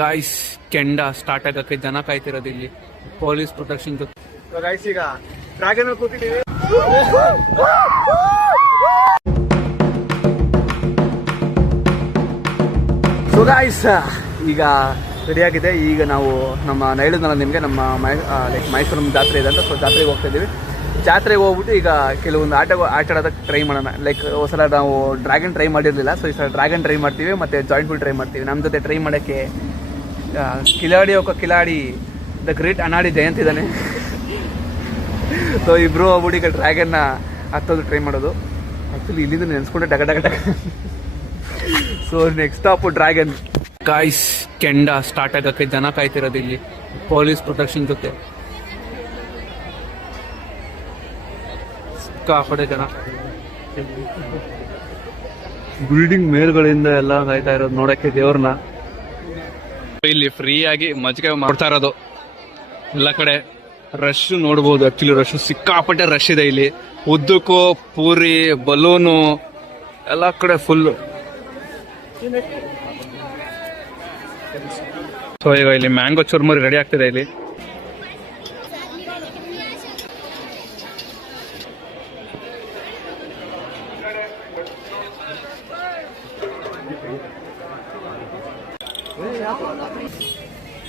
Guys ಕೆಂಡ start ಆಗಕ್ಕೆ ಜನ ಕಾಯ್ತಿರೋದು ಇಲ್ಲಿ ಪೊಲೀಸ್ ಪ್ರೊಟೆಕ್ಷನ್ ಜೊತೆ. ಗಾಯ್ಸ್ ಈಗ ಡ್ರ್ಯಾಗನ್ ಅಲ್ಲಿ ಕೂತಿದ್ದೀವಿ. ಸೊ ಗಾಯ್ಸ್ ಈಗ ರೆಡಿ ಆಗಿದೆ. ಈಗ ನಾವು ನಮ್ಮ ಹೇಳಿದ್ನಲ್ಲ ನಿಮಗೆ, ನಮ್ಮ ಲೈಕ್ ಮೈಸೂರು ಜಾತ್ರೆ ಇದೆ ಅಂತ. ಸೊ ಜಾತ್ರೆಗೆ ಹೋಗ್ತಾ ಇದ್ದೀವಿ. ಜಾತ್ರೆಗೆ ಹೋಗ್ಬಿಟ್ಟು ಈಗ ಕೆಲವೊಂದು ಆಟ ಆಡೋದಕ್ಕೆ ಟ್ರೈ ಮಾಡೋಣ. ಲೈಕ್ ಸಲ ನಾವು ಡ್ರ್ಯಾಗನ್ ಟ್ರೈ ಮಾಡಿರಲಿಲ್ಲ. ಸೊ ಈ ಸಲ ಡ್ರ್ಯಾಗನ್ ಟ್ರೈ ಮಾಡ್ತೀವಿ ಮತ್ತು ಜಾಯಿಂಟ್ ಫುಲ್ ಟ್ರೈ ಮಾಡ್ತೀವಿ. ನಮ್ಮ ಜೊತೆ ಟ್ರೈ ಮಾಡೋಕ್ಕೆ ಕಿಲಾಡಿ ದ ಗ್ರೇಟ್ ಅನಾಡಿ ಜಯಂತ್ ಇದ್ದಾನೆ. ಸೊ ಇಬ್ರು ಹೋಗ್ಬಿಟ್ಟು ಈಗ ಡ್ರ್ಯಾಗನ್ನ ಹತ್ತೋದು ಟ್ರೈ ಮಾಡೋದು. ಆ್ಯಕ್ಚುಲಿ ಇಲ್ಲಿಂದ ನೆನೆಸ್ಕೊಂಡೆ ಡಗ ಡಗ ಡಗ. So next stop dragon. Guys ಕೆಂಡ ಸ್ಟಾರ್ಟ್ ಆಗಕ್ಕೆ ಜನ ಕಾಯ್ತಿರೋದು ಇಲ್ಲಿ ಪೊಲೀಸ್ ಪ್ರೊಟೆಕ್ಷನ್ ಜೊತೆ. ಸಿಕ್ಕಾಪಟ್ಟೆ ಜನ ಬಿಲ್ಡಿಂಗ್ ಮೇಲ್ಗಳಿಂದ ಎಲ್ಲ ಕಾಯ್ತಾ ಇರೋದು ನೋಡಕ್ಕೆ ದೇವ್ರನ್ನ. ಇಲ್ಲಿ ಫ್ರೀ ಆಗಿ ಮಜ್ಜಿಗೆ ಮಾಡ್ತಾ ಇರೋದು. ಎಲ್ಲ ಕಡೆ ರಶ್ ನೋಡ್ಬೋದು. ಆಕ್ಚುಲಿ ರಶ್ ಸಿಕ್ಕಾಪಟ್ಟೆ ರಶ್ ಇದೆ ಇಲ್ಲಿ. ಉದ್ದಕ್ಕೂ ಪೂರಿ ಬಲೂನು ಎಲ್ಲ ಕಡೆ ಫುಲ್. ಸೊ ಈಗ ಇಲ್ಲಿ ಮ್ಯಾಂಗೋ ಚುರ್ಮುರಿ ರೆಡಿ ಆಗ್ತಿದೆ ಇಲ್ಲಿ.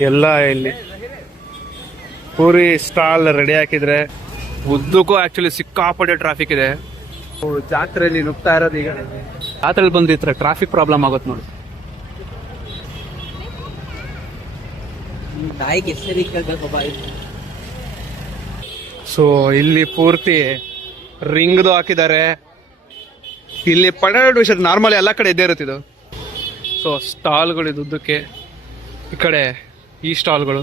ಎಲ್ಲ ಇಲ್ಲಿ ಪೂರಿ ಸ್ಟಾಲ್ ರೆಡಿ ಹಾಕಿದ್ರೆ ಉದ್ದಕ್ಕೂ ಆಕ್ಚುಲಿ ಸಿಕ್ಕಾಪಟ್ಟೆ ಟ್ರಾಫಿಕ್ ಇದೆ. ಜಾತ್ರೆಯಲ್ಲಿ ನುಗ್ತಾ ಇರೋದು. ಈಗ ಜಾತ್ರೆಯಲ್ಲಿ ಬಂದಿದ್ರೆ ಟ್ರಾಫಿಕ್ ಪ್ರಾಬ್ಲಮ್ ಆಗುತ್ತೆ ನೋಡಿ. ಸೊ ಇಲ್ಲಿ ಪೂರ್ತಿ ರಿಂಗ್ದು ಹಾಕಿದ್ದಾರೆ. ಇಲ್ಲಿ ಪನ್ನೆರಡು ವಿಷಯ ನಾರ್ಮಲ್ ಎಲ್ಲ ಕಡೆ ಇದ್ದೇ ಇರುತ್ತಿದ್ದು. ಸೊ ಸ್ಟಾಲ್ಗಳು ಇದು ಉದ್ದಕ್ಕೆ. ಈ ಕಡೆ ಈ ಸ್ಟಾಲ್ಗಳು,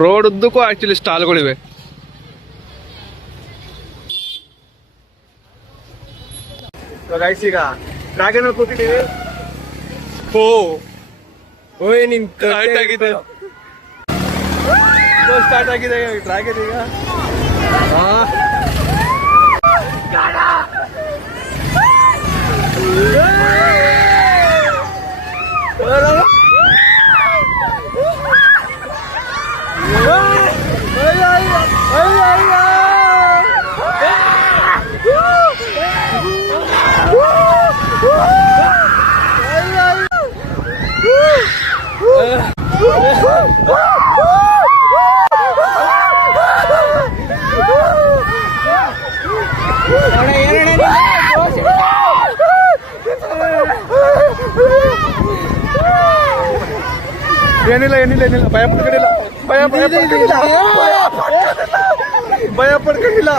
ರೋಡ್ ಉದ್ದಕ್ಕೂ ಆಕ್ಚುಲಿ ಸ್ಟಾಲ್ಗಳಿವೆ. ಗಾಯ್ಸ್ ಈಗ ಡ್ರ್ಯಾಗನ್ ಅಲ್ಲಿ ಕೂತಿದ್ದೀವಿ. ನಿನ್ ಸ್ಟಾರ್ಟ್ ಆಗಿದೆ ಡ್ರ್ಯಾಗನ್ ಈಗ. ಏನಿಲ್ಲ ಭಯ ಪಡ್ಕೊಂಡಿಲ್ಲ.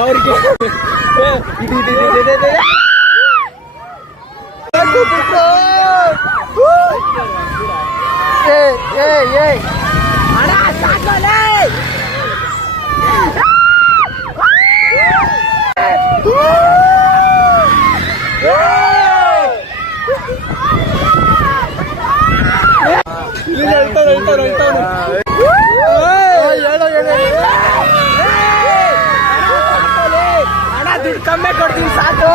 ಅವ್ರಿಗೆ ದುಡ್ಡು ಕಮ್ಮಿ ಕೊಡ್ತೀನಿ ಸಾಕು.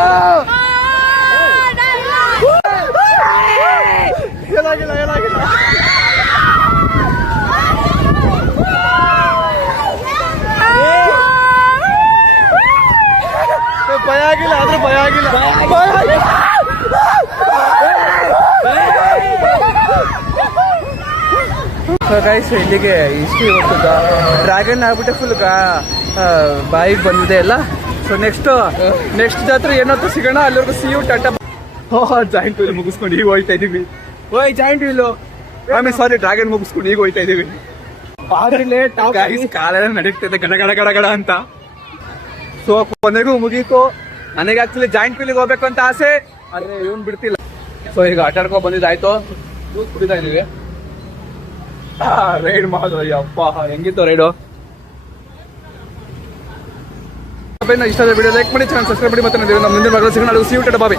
ಏನಾಗಿಲ್ಲ ಭಯ ಆಗಿಲ್ಲ. ಆದ್ರೆ ಭಯ ಆಗಿಲ್ಲ. ಗೈಸ್ ಇಲ್ಲಿಗೆ ಇಷ್ಟು ಇವತ್ತು ಡ್ರ್ಯಾಗನ್ ಆಗ್ಬಿಟ್ಟೆ ಫುಲ್ ಬಾಯಿಗೆ ಬಂದಿದೆ ಎಲ್ಲ. ಸೊ ನೆಕ್ಸ್ಟ್ ಜಾತ್ರೆ ಏನಂತ ಸಿಗೋಣ. ಅಲ್ಲಿವರೆಗೂ see you tata. Giant wheel ಮುಗಿಸ್ಕೊಂಡು ಈಗ ಹೋಯ್ತಾ ಇದೀವಿ. ಜಾಯಿಂಟ್ ವೀಲು ಸಾರಿ ಡ್ರ್ಯಾಗನ್ ಮುಗಿಸ್ಕೊಂಡು ಈಗ ಹೋಯ್ತಾ ಇದೀವಿ. ಕಾಲೆಲ್ಲ ನಡೀತಿದೆ ಗಡ ಗಡ ಗಡ ಗಡ ಅಂತ. ಸೊ ಕೊನೆಗೂ ಮುಗೀತು. ನನಗೆ ಆಕ್ಚುಲಿ ಜಾಯಿಂಟ್ ವೀಲಿಗೆ ಹೋಗ್ಬೇಕು ಅಂತ ಆಸೆ, ಆದ್ರೆ ಇವನ್ ಬಿಡ್ತಿಲ್ಲ. ಸೊ ಈಗ ಆಟ ಆಡ್ಕೊಂಡ್ ಬಂದಿದ್ದಾಯ್ತು. ಕುಡಿತಾ ಇದೀವಿ. ರೈಡ್ ಮಾಡೋದು. ಅಪ್ಪ ಹೆಂಗಿತ್ತು ರೈಡು. ಇಷ್ಟ ವಿಡಿಯೋ ಲೈಕ್ ಮಾಡಿ, ಚಾನಲ್ ಸಬ್ಸ್ಕ್ರೈಬ್ ಮಾಡಿ. ಮತ್ತೆ ನಮ್ಮ ಮುಂದಿನ ಭಾಗದಲ್ಲಿ ಸಿಗೋಣ. See you tata bye.